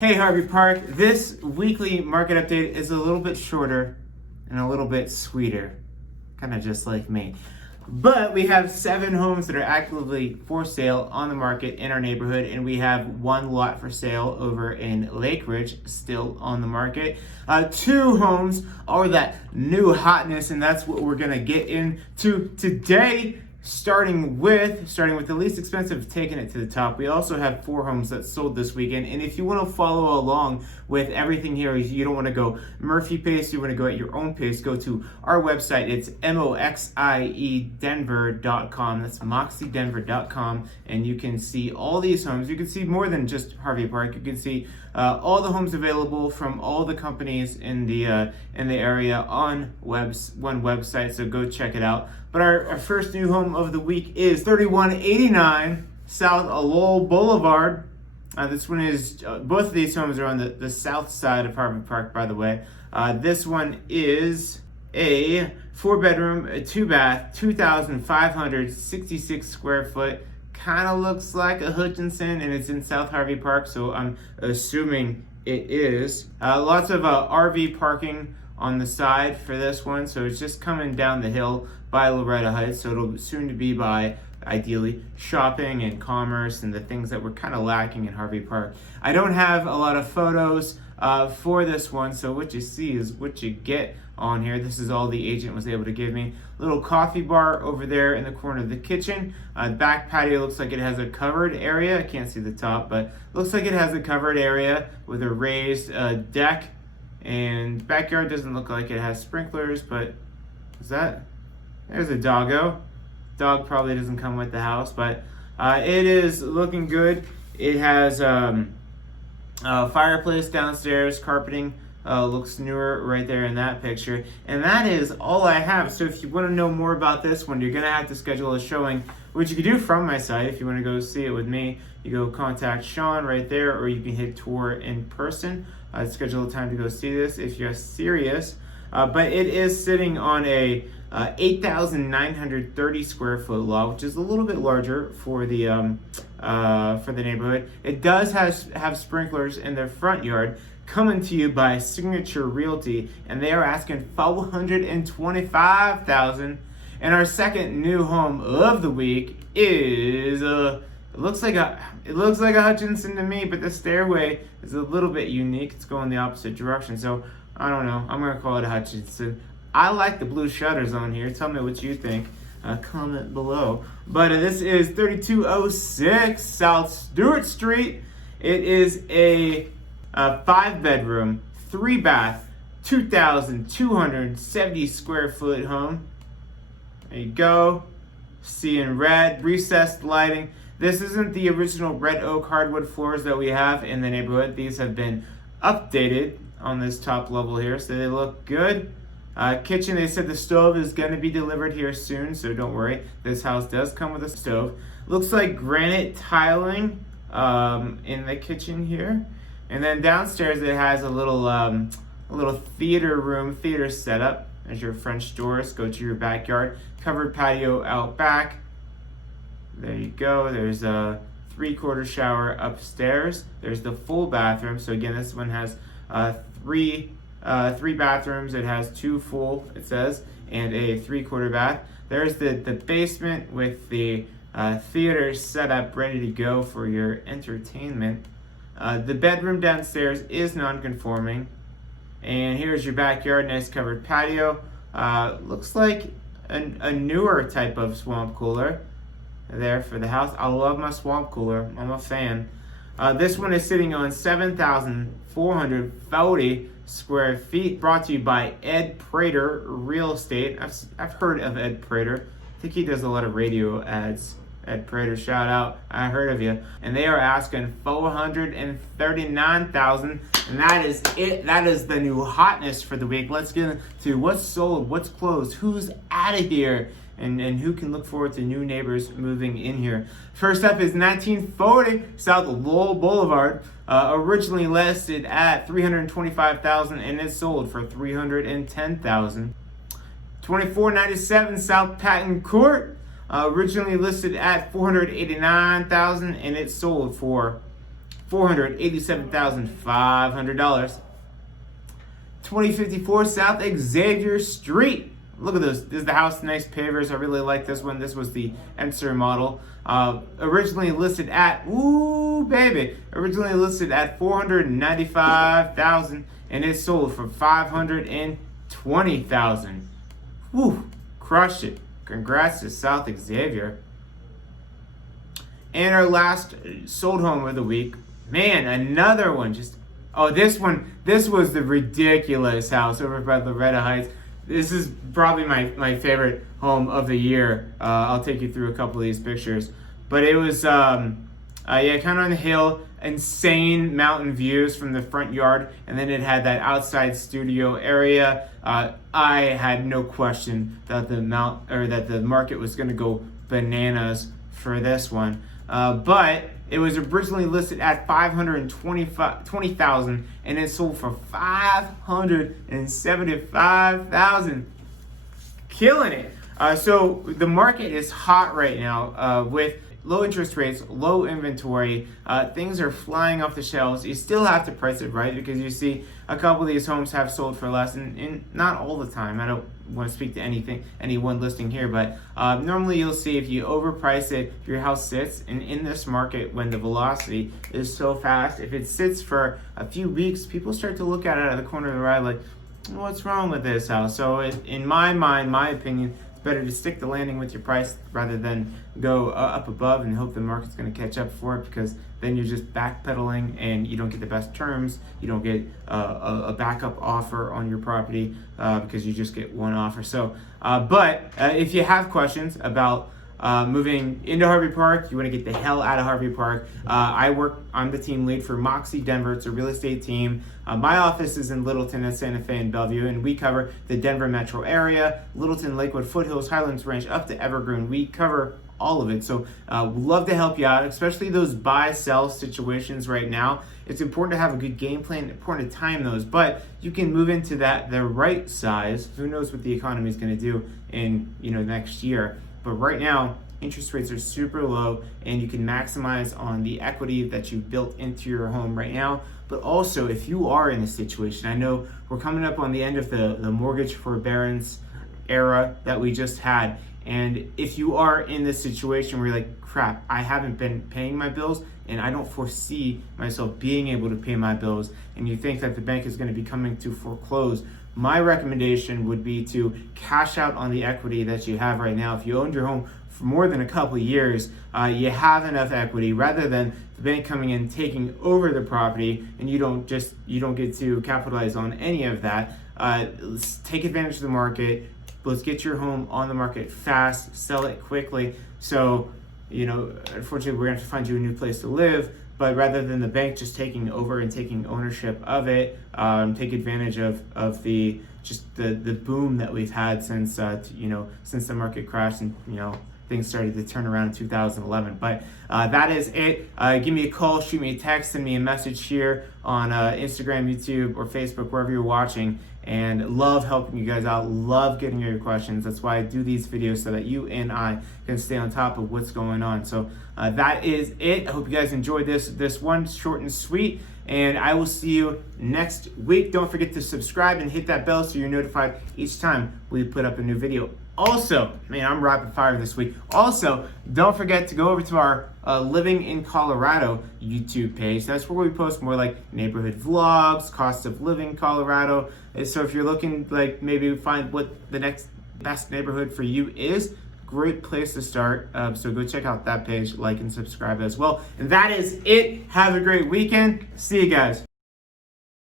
Hey Harvey Park, this weekly market update is a little bit shorter and a little bit sweeter, kind of just like me. But we have 7 homes that are actively for sale on the market in our neighborhood, and we have 1 lot for sale over in Lake Ridge still on the market. 2 homes are that new hotness, and that's what we're gonna get into today. Starting with the least expensive, taking it to the top. We also have 4 homes that sold this weekend. And if you want to follow along with everything here, you don't want to go Murphy pace, you want to go at your own pace, go to our website. It's moxiedenver.com. That's moxiedenver.com. And you can see all these homes. You can see more than just Harvey Park. You can see all the homes available from all the companies in the area on one website. So go check it out. But our first new home of the week is 3189 South Lowell Boulevard. This one is, both of these homes are on the south side of Harvey Park, by the way. This one is a 4-bedroom, 2-bath, 2,566 square foot. Kind of looks like a Hutchinson, and it's in South Harvey Park, so I'm assuming it is. Lots of RV parking on the side for this one, so it's just coming down the hill by Loretta Heights, so it'll soon to be by, ideally, shopping and commerce and the things that we're kind of lacking in Harvey Park. I don't have a lot of photos for this one, so what you see is what you get on here. This is all the agent was able to give me. Little coffee bar over there in the corner of the kitchen. Back patio looks like it has a covered area. I can't see the top, but looks like it has a covered area with a raised deck. And backyard doesn't look like it has sprinklers, but there's a doggo. Dog probably doesn't come with the house, but it is looking good. It has a fireplace downstairs, carpeting looks newer right there in that picture. And that is all I have. So if you want to know more about this one, you're going to have to schedule a showing, which you can do from my site. If you want to go see it with me, you go contact Sean right there, or you can hit tour in person. Schedule a time to go see this if you're serious. But it is sitting on a 8,930 square foot lot, which is a little bit larger for the neighborhood. It does have sprinklers in the front yard. Coming to you by Signature Realty, and they are asking $425,000. And our second new home of the week is it looks like a Hutchinson to me, but the stairway is a little bit unique. It's going the opposite direction, so I don't know. I'm gonna call it a Hutchinson. I like the blue shutters on here. Tell me what you think. Comment below. But this is 3206 South Stewart Street. It is a 5-bedroom, 3-bath, 2,270 square foot home. There you go. See in red, recessed lighting. This isn't the original red oak hardwood floors that we have in the neighborhood. These have been updated on this top level here, so they look good. Kitchen, they said the stove is going to be delivered here soon, so don't worry. This house does come with a stove. Looks like granite tiling in the kitchen here. And then downstairs it has a little theater setup. There's your French doors, go to your backyard. Covered patio out back. There you go. There's a 3/4 shower upstairs. There's the full bathroom. So again, this one has three bathrooms. It has 2 full, it says, and a 3/4 bath. There's the basement with the theater set up ready to go for your entertainment. The bedroom downstairs is non-conforming. And here's your backyard, nice covered patio. Looks like a newer type of swamp cooler there for the house. I love my swamp cooler. I'm a fan. This one is sitting on 7,440 square feet. Brought to you by Ed Prater Real Estate. I've heard of Ed Prater. I think he does a lot of radio ads. Ed Prater, shout out. I heard of you. And they are asking $439,000. And that is it. That is the new hotness for the week. Let's get into what's sold, what's closed, who's out of here, and who can look forward to new neighbors moving in here. First up is 1940 South Lowell Boulevard. Originally listed at $325,000 and it's sold for $310,000. 2497 South Patton Court. Originally listed at $489,000 and it sold for $487,500. 2054 South Xavier Street. Look at this. This is the house, nice pavers. I really like this one. This was the Enser model. Originally listed at, originally listed at $495,000 and it sold for $520,000. Woo, crushed it. Congrats to South Xavier. And our last sold home of the week. Man, another one. This was the ridiculous house over by Loretta Heights. This is probably my favorite home of the year. I'll take you through a couple of these pictures. But it was, kind of on the hill, insane mountain views from the front yard, and then it had that outside studio area. I had no question that the market was going to go bananas for this one. But it was originally listed at $520,000 and it sold for $575,000. Killing it. So the market is hot right now with low interest rates, low inventory. Things are flying off the shelves. You still have to price it right because you see a couple of these homes have sold for less, and not all the time. I don't want to speak to any one listing here, but normally you'll see if you overprice it, your house sits, and in this market when the velocity is so fast, if it sits for a few weeks, people start to look at it out of the corner of their eye like, what's wrong with this house? So in my mind, my opinion, it's better to stick the landing with your price rather than go up above and hope the market's going to catch up for it, because then you're just backpedaling and you don't get the best terms. You don't get a backup offer on your property because you just get one offer. So, but if you have questions about moving into Harvey Park, you want to get the hell out of Harvey Park. I'm the team lead for Moxie Denver. It's a real estate team. My office is in Littleton and Santa Fe and Bellevue, and we cover the Denver metro area, Littleton, Lakewood, Foothills, Highlands Ranch, up to Evergreen. We cover all of it. So we'd love to help you out, especially those buy-sell situations right now. It's important to have a good game plan, important to time those, but you can move into the right size. Who knows what the economy is going to do in next year. But right now, interest rates are super low and you can maximize on the equity that you built into your home right now. But also, if you are in a situation, I know we're coming up on the end of the mortgage forbearance era that we just had. And if you are in this situation where you're like, crap, I haven't been paying my bills and I don't foresee myself being able to pay my bills, and you think that the bank is going to be coming to foreclose, my recommendation would be to cash out on the equity that you have right now. If you owned your home for more than a couple of years, you have enough equity rather than the bank coming in, taking over the property, and you don't get to capitalize on any of that. Let's take advantage of the market. Let's get your home on the market fast, sell it quickly. So, unfortunately, we're going to have to find you a new place to live. But rather than the bank just taking over and taking ownership of it, take advantage of the boom that we've had since the market crashed and things started to turn around in 2011. But that is it. Give me a call, shoot me a text, send me a message here on Instagram, YouTube, or Facebook, wherever you're watching. And love helping you guys out, love getting your questions. That's why I do these videos, so that you and I can stay on top of what's going on. So that is it. I hope you guys enjoyed this one, short and sweet. And I will see you next week. Don't forget to subscribe and hit that bell so you're notified each time we put up a new video. Also, man, I'm rapid fire this week. Also, don't forget to go over to our Living in Colorado YouTube page. That's where we post more like neighborhood vlogs, cost of living Colorado. And so if you're looking like maybe find what the next best neighborhood for you is, great place to start. So go check out that page, like and subscribe as well. And that is it. Have a great weekend. See you guys.